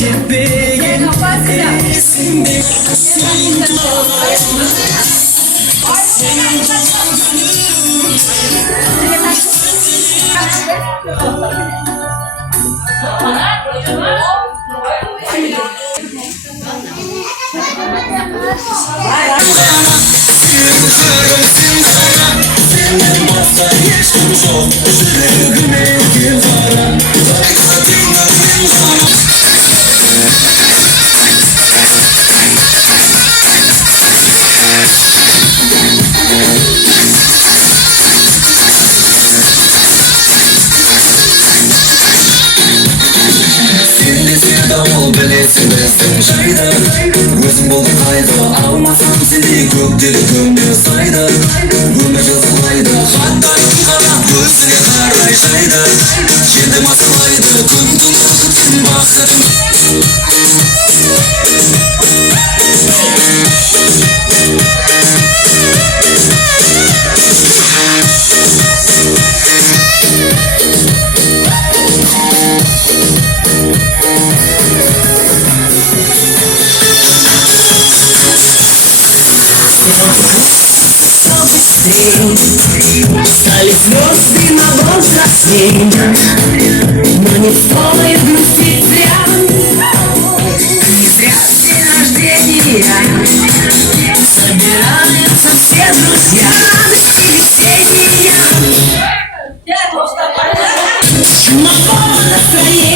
тебе esimde senden başka hiç kim yok. Yüreğime gül veren ol bilesin destin şayda gözüm buldu kayda almasam seni gökdeli gömdü sayda gülme yazılaydı hatta kara gözüne karay şayda kendim asılaydı kuntum sen baksadım Стали звезды на возрасте, но не стоит грустить зря. Не зря день рождения собираются все друзья и веселья. Нового настроения.